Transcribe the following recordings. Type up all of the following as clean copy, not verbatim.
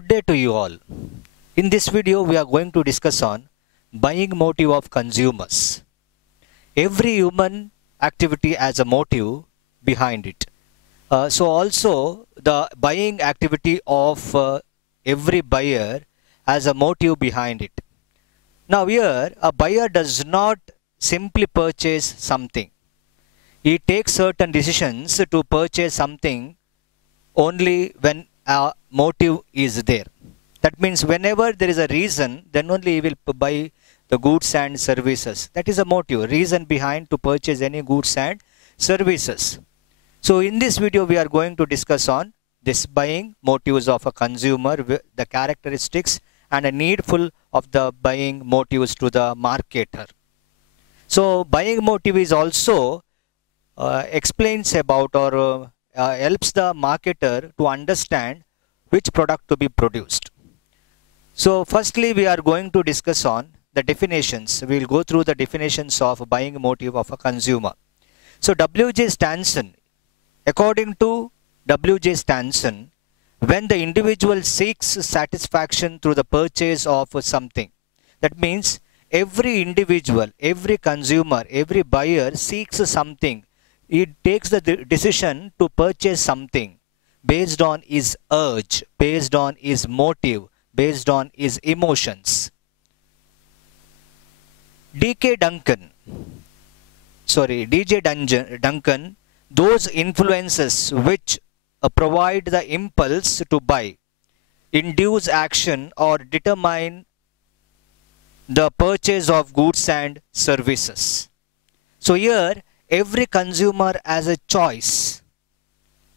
Good day to you all. In this video, we are going to discuss on buying motive of consumers. Every human activity has a motive behind it. So also the buying activity of every buyer has a motive behind it. Now here, a buyer does not simply purchase something. He takes certain decisions to purchase something only when a motive is there. That means whenever there is a reason, then only he will buy the goods and services. That is a motive, reason behind to purchase any goods and services. So in this video, we are going to discuss on this buying motives of a consumer, the characteristics and a needful of the buying motives to the marketer. So buying motive is also explains about or helps the marketer to understand which product to be produced. So firstly, we are going to discuss on the definitions. We will go through the definitions of buying motive of a consumer. So W.J. Stanson, according to W.J. Stanson, when the individual seeks satisfaction through the purchase of something, that means every individual, every consumer, every buyer seeks something. He takes the decision to purchase something based on his urge, based on his motive, based on his emotions. DJ Duncan, those influences which provide the impulse to buy, induce action or determine the purchase of goods and services. So here, every consumer has a choice,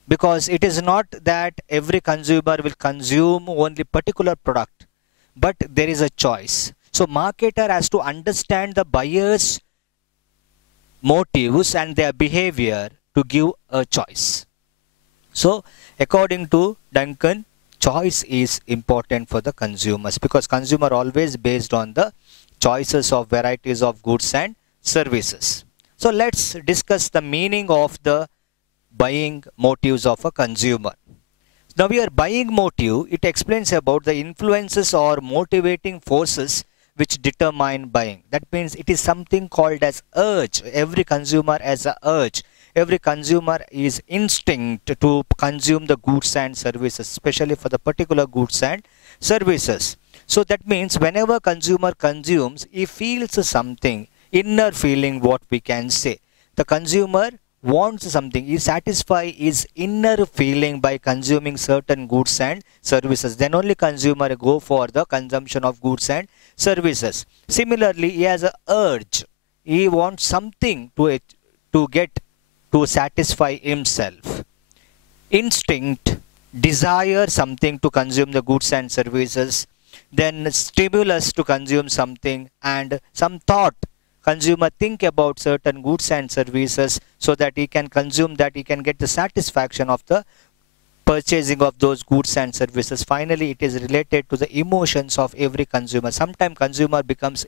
because it is not that every consumer will consume only particular product, but there is a choice. So marketer has to understand the buyer's motives and their behavior to give a choice. So according to Duncan, choice is important for the consumers, because consumer always based on the choices of varieties of goods and services. So let's discuss the meaning of the buying motives of a consumer. Now here, buying motive, it explains about the influences or motivating forces which determine buying. That means it is something called as urge. Every consumer has an urge. Every consumer is instinct to consume the goods and services, especially for the particular goods and services. So that means whenever consumer consumes, he feels something, inner feeling, what we can say. The consumer wants something, he satisfies his inner feeling by consuming certain goods and services. Then only consumer go for the consumption of goods and services. Similarly, he has an urge. He wants something to get to satisfy himself. Instinct, desire something to consume the goods and services. Then stimulus to consume something, and some thought. Consumer think about certain goods and services so that he can consume that, he can get the satisfaction of the purchasing of those goods and services. Finally, it is related to the emotions of every consumer. Sometimes consumer becomes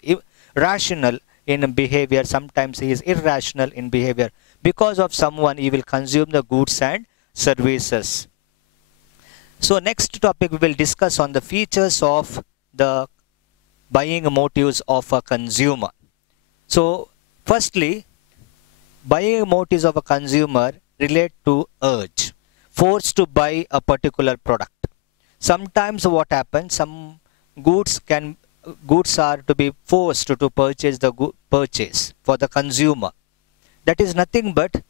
rational in behavior, sometimes he is irrational in behavior. Because of someone, he will consume the goods and services. So next topic, we will discuss on the features of the buying motives of a consumer. So firstly, buying motives of a consumer relate to urge, force to buy a particular product. Sometimes what happens, some goods are to be forced to purchase for the consumer. That is nothing but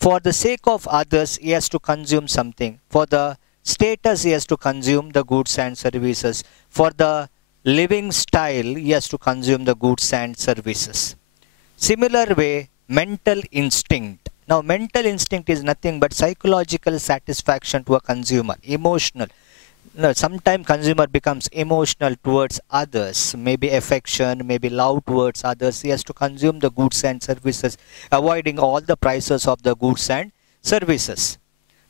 for the sake of others, he has to consume something. For the status, he has to consume the goods and services. For the living style, he has to consume the goods and services. Similar way, mental instinct. Now, mental instinct is nothing but psychological satisfaction to a consumer, emotional. Now, sometimes consumer becomes emotional towards others, maybe affection, maybe love towards others. He has to consume the goods and services, avoiding all the prices of the goods and services.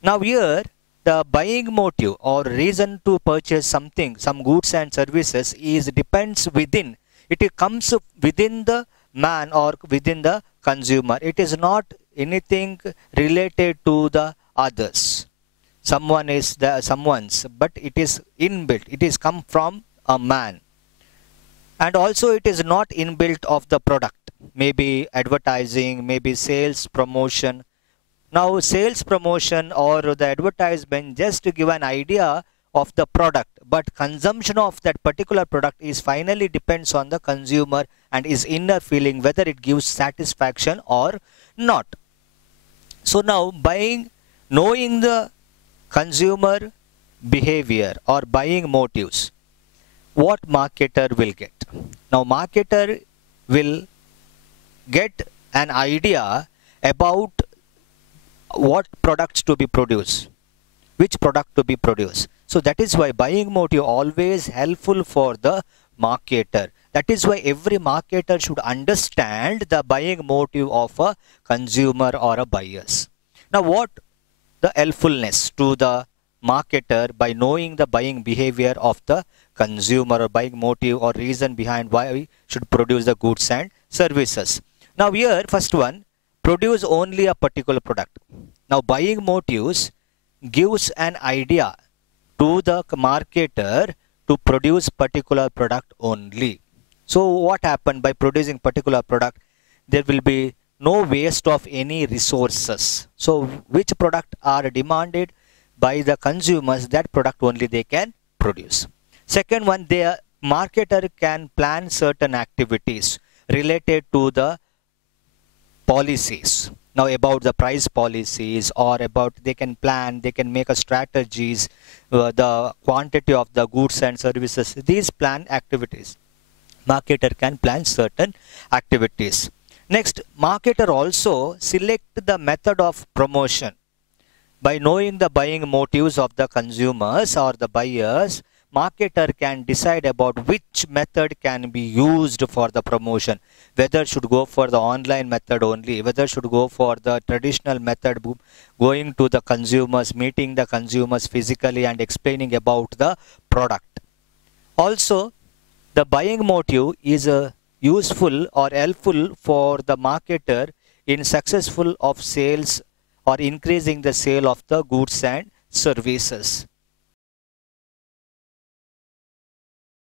Now here, the buying motive or reason to purchase something, some goods and services, depends within. It comes within the man or within the consumer. It is not anything related to the others. someone is the someone's, but it is inbuilt. It is come from a man. And also it is not inbuilt of the product. Maybe advertising, maybe sales promotion. Now sales promotion or the advertisement just to give an idea of the product, but consumption of that particular product is finally depends on the consumer and his inner feeling whether it gives satisfaction or not. So now knowing the consumer behavior or buying motives, what marketer will get? Now marketer will get an idea about what products to be produced, which product to be produced. So that is why buying motive always helpful for the marketer. That is why every marketer should understand the buying motive of a consumer or a buyers. Now what the helpfulness to the marketer by knowing the buying behavior of the consumer or buying motive or reason behind why we should produce the goods and services. Now here first one, produce only a particular product. Now buying motives gives an idea to the marketer to produce particular product only. So what happened by producing particular product? There will be no waste of any resources. So which product are demanded by the consumers, that product only they can produce. Second one, the marketer can plan certain activities related to the policies. Now about the price policies or about they can plan, they can make a strategies, the quantity of the goods and services, these plan activities. Marketer can plan certain activities. Next, marketer also select the method of promotion. By knowing the buying motives of the consumers or the buyers, marketer can decide about which method can be used for the promotion. Whether should go for the online method only, whether should go for the traditional method, going to the consumers, meeting the consumers physically and explaining about the product. Also, the buying motive is useful or helpful for the marketer in successful of sales or increasing the sale of the goods and services.